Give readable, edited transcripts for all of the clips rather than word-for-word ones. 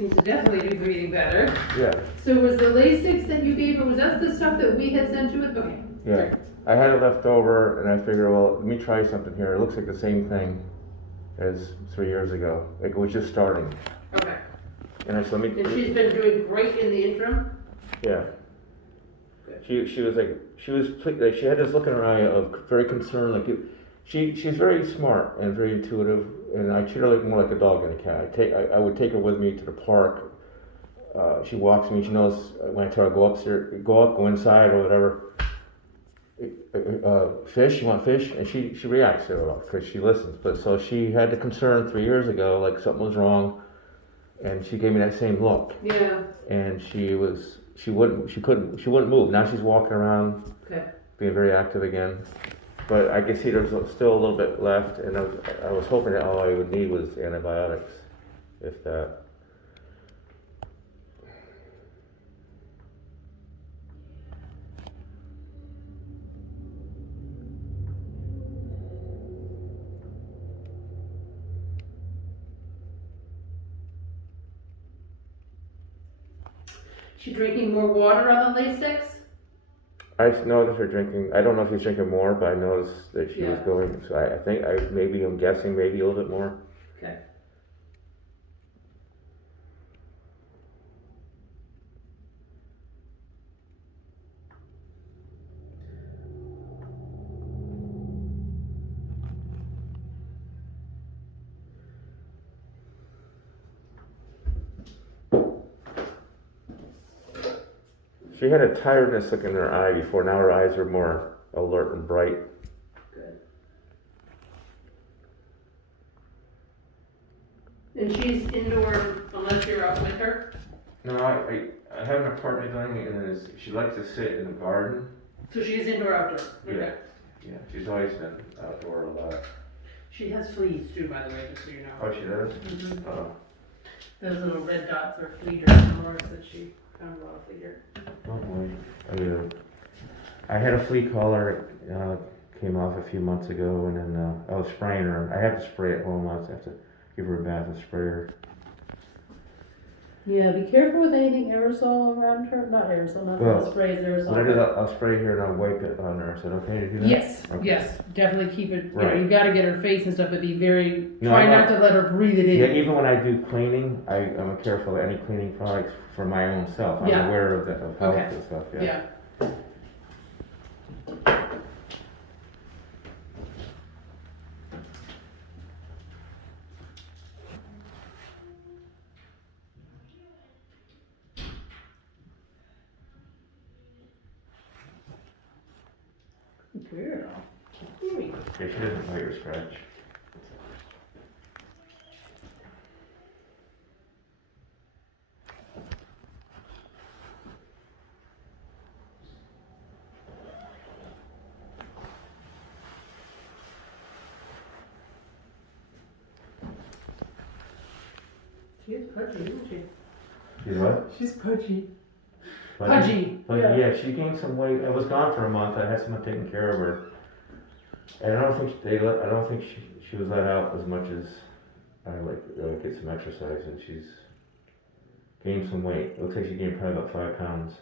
seems to definitely be breathing better. Yeah. So was the Lasix that you gave her, was that the stuff that we had sent you with? Okay. Yeah. I had it left over, and I figured, well, let me try something here. It looks like the same thing as 3 years ago. Like it was just starting. Okay. And I said, let me. And she's been doing great in the interim? Yeah. Good. She was like, she had this look in her eye of very concerned, like she's very smart and very intuitive, and I treat her like more like a dog than a cat. I would take her with me to the park. She walks me. She knows when I tell her go upstairs, go inside or whatever. Fish, you want fish? And she reacts to it all because she listens. But so she had the concern 3 years ago, like something was wrong, and she gave me that same look. Yeah. And she wouldn't move. Now she's walking around, Okay. being very active again. But I can see there's still a little bit left, and I was hoping that all I would need was antibiotics, if that. She drinking more water on the Lasix? I noticed her drinking. I don't know if she's drinking more, but I noticed that she was Yeah. going. So I think I'm guessing maybe a little bit more. Okay. She had a tiredness look in her eye before. Now her eyes are more alert and bright. Good. And she's indoor unless you're out with her? No, I have an apartment building, and she likes to sit in the garden. So she's indoor outdoor? Okay. Yeah, she's always been outdoor a lot. She has fleas too, by the way, just so you know. Oh, she does? Mm-hmm. Oh. Those little red dots are flea dirt from Laura said she found a lot of flea dirt. Oh boy. I had a flea collar came off a few months ago, and then I was spraying her. I have to spray at home. I have to give her a bath and spray her. Yeah, be careful with anything aerosol around her. Not aerosol, not Well, the sprays, aerosol. What I did, I'll spray here and I'll wipe it on her. Is that okay to do that? Yes, Okay. yes, definitely keep it, Right. you gotta get her face and stuff, but be very, No, try I'm not not- to let her breathe it Yeah, in. even when I do cleaning, I'm careful of any cleaning products for my own self. I'm Yeah. aware of health Okay. and stuff. Yeah. Yeah. Girl. Yeah, she doesn't bite or scratch. She's pudgy, isn't she? She's what? She's pudgy. Pudgy. Pudgy. But yeah, she gained some weight. I was gone for a month. I had someone taking care of her, and I don't think she was let out as much as I get some exercise, and she's gained some weight. It looks like she gained probably about 5 pounds.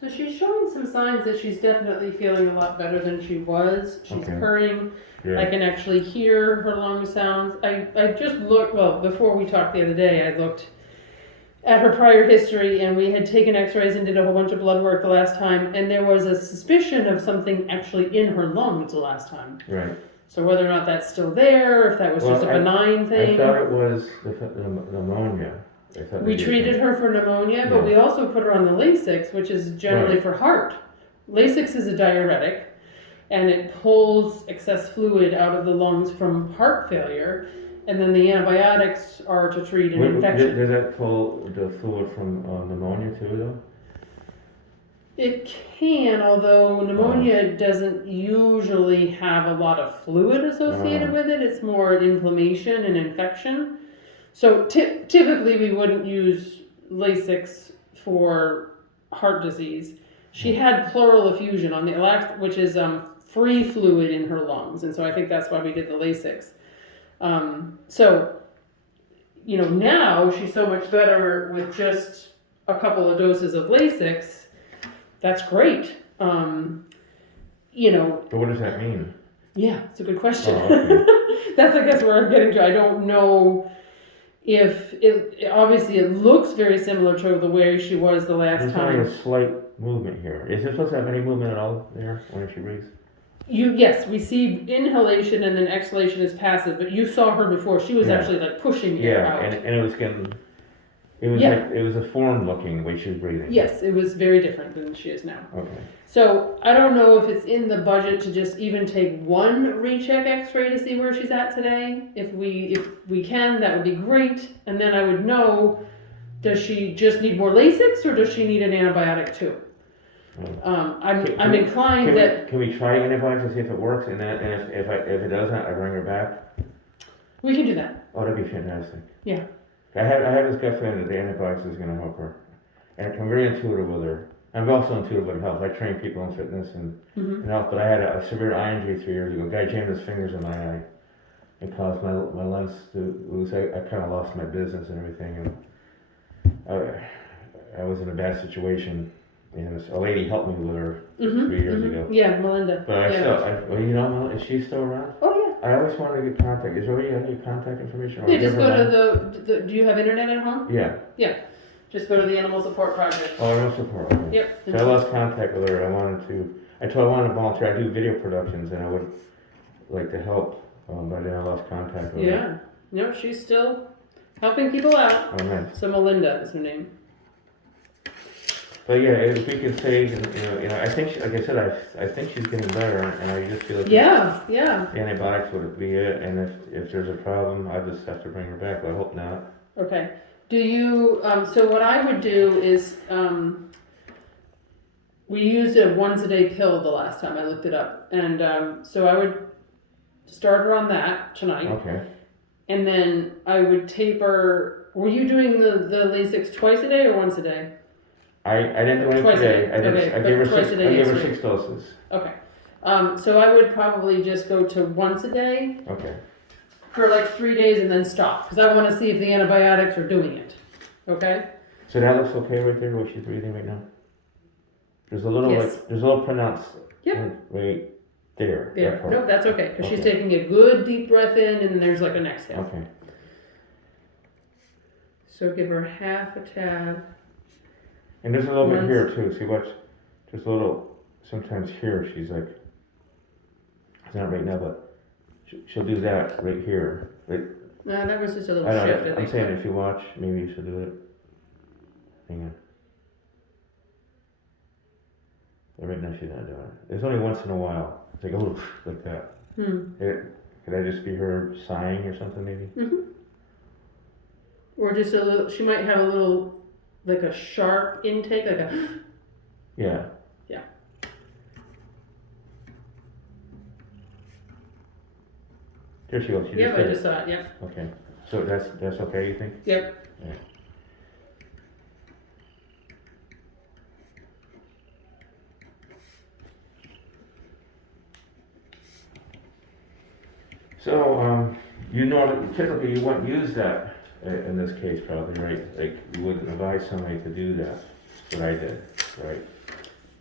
So she's showing some signs that she's definitely feeling a lot better than she was. She's Okay. purring. Yeah. I can actually hear her lung sounds. I just looked, well, before we talked the other day, I looked at her prior history, and we had taken x-rays and did a whole bunch of blood work the last time, and there was a suspicion of something actually in her lungs the last time. Right. So whether or not that's still there, if that was just a benign I thing. thought it was the pneumonia. We treated her for pneumonia, but we also put her on the Lasix, which is generally for heart. Lasix is a diuretic, and it pulls excess fluid out of the lungs from heart failure, and then the antibiotics are to treat an infection. Does that pull the fluid from pneumonia too, though? It can, although pneumonia doesn't usually have a lot of fluid associated with it. It's more inflammation and infection. So typically we wouldn't use Lasix for heart disease. She had pleural effusion on the which is free fluid in her lungs, and so I think that's why we did the Lasix. So, you know, now she's so much better with just a couple of doses of Lasix. That's great. You know. But what does that mean? Yeah, it's a good question. Oh, okay. That's, I guess, where I'm getting to. I don't know if obviously it looks very similar to the way she was the last There's time. only a slight movement here. Is it supposed to have any movement at all there when she breathes? Yes, we see inhalation and then exhalation is passive, but you saw her before. She was actually like pushing air out. And it was getting, it was like, it was a foreign looking way she was breathing. Yes, it was very different than she is now. Okay. So I don't know if it's in the budget to just even take one recheck X-ray to see where she's at today. If we can, that would be great. And then I would know, does she just need more Lasix or does she need an antibiotic too? I'm inclined that. Can we try antibiotics to see if it works, and then if it doesn't, I bring her back. We can do that. Oh, that'd be fantastic. Yeah. I have this gut feeling that the antibiotics is going to help her, and I'm very intuitive with her. I'm also intuitive with health. I train people in fitness and health, but I had a severe eye injury 3 years ago. A guy jammed his fingers in my eye and caused my lens to lose. I kind of lost my business and everything, and I was in a bad situation. And a lady helped me with her 3 years ago. Yeah, Melinda. But well, you know, is she still around? Oh yeah. I always wanted to get contact. Is there any contact information? Yeah, just go to the. Do you have internet at home? Yeah. Yeah. Just go to the Animal Support Project. Oh, Animal Support. Okay. Yep. So I lost contact with her. I wanted to volunteer. I do video productions, and I would like to help, but then I lost contact with her. Yeah. No, she's still helping people out. Oh, nice. So Melinda is her name. So yeah, if we could say, you know, I think, like I said, I think she's getting better, and I just feel like the antibiotics would be it. And if there's a problem, I just have to bring her back. But I hope not. Okay. Do you? So what I would do is, we used a once-a-day pill the last time I looked it up, and so I would start her on that tonight. Okay. And then I would taper. Were you doing the Lasix twice a day or once a day? I didn't do any today. I gave her 6 doses. Okay. So I would probably just go to once a day. Okay. For like 3 days and then stop, because I want to see if the antibiotics are doing it. Okay? So that looks okay right there, where she's breathing right now? There's a little, there's a little pronounced right there. Yeah, that part. no, that's okay, because she's taking a good deep breath in, and then there's like an exhale. Okay. So give her half a tab. And there's a little bit here too. See, watch. There's a little, sometimes here she's like, it's not right now, but she'll do that right here. Right. No, that was just a little shift. I think. I'm saying if you watch, maybe you should do it. Hang on. Yeah, right now she's not doing it. There's only once in a while. It's like a little like that. Could that just be her sighing or something maybe? Or just a little, she might have a little, like a sharp intake, like a... Yeah. Yeah. There she goes. She I just saw it, yep. Okay. So that's okay, you think? Yep. Yeah. So, typically you wouldn't use that in this case, probably, right? Like, you wouldn't advise somebody to do that, what I did, right?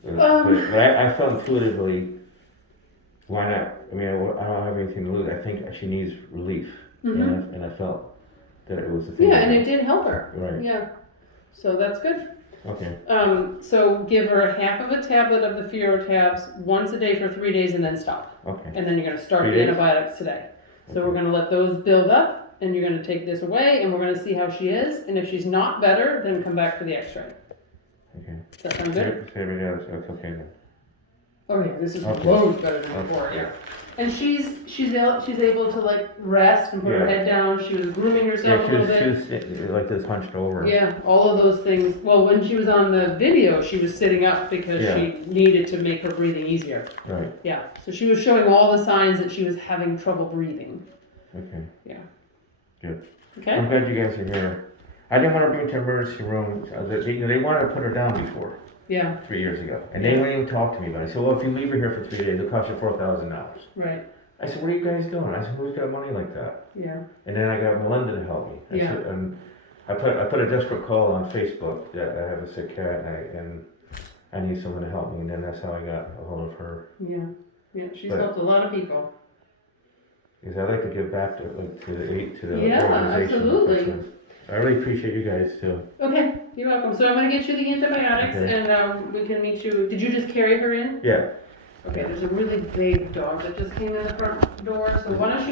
But I felt intuitively, why not? I mean, I don't have anything to lose. I think she needs relief, and I felt that it was the thing. Yeah, and it did help her. Right. Yeah. So that's good. Okay. So give her half of a tablet of the Furo tabs once a day for 3 days and then stop. Okay. And then you're going to start 3 the days? antibiotics today. So we're going to let those build up, and you're going to take this away, and we're going to see how she is. And if she's not better, then come back for the x-ray. Okay. Does that sound good? Say every day, it's okay then. Oh yeah, this is Okay. loads better than Okay. before, yeah. And she's able to like rest and put her Yeah. head down. She was grooming Yeah, herself a little bit. she was like this hunched over. Yeah, all of those things. Well, when she was on the video, she was sitting up because Yeah. she needed to make her breathing easier. Right, Yeah, so she was showing all the signs that she was having trouble breathing. okay. Yeah. Good. Okay? I'm glad you guys are here. I didn't want to bring her to emergency room. They wanted to put her down before, Yeah, 3 years ago. And they wouldn't even talk to me about it. I said, well, if you leave her here for 3 days, it'll cost you $4,000. right. I said, what are you guys doing? I said, who's got money like that? Yeah. And then I got Melinda to help me. Yeah. I put a desperate call on Facebook that I have a sick cat and I need someone to help me. And then that's how I got a hold of her. Yeah. Yeah, she's But- helped a lot of people. Because I like to give back to the Yeah, organization. absolutely. I really appreciate you guys too. Okay, you're welcome. So I'm gonna get you the antibiotics Okay. and we can meet you. Did you just carry her in? Yeah. Okay, there's a really big dog that just came in the front door, so why don't you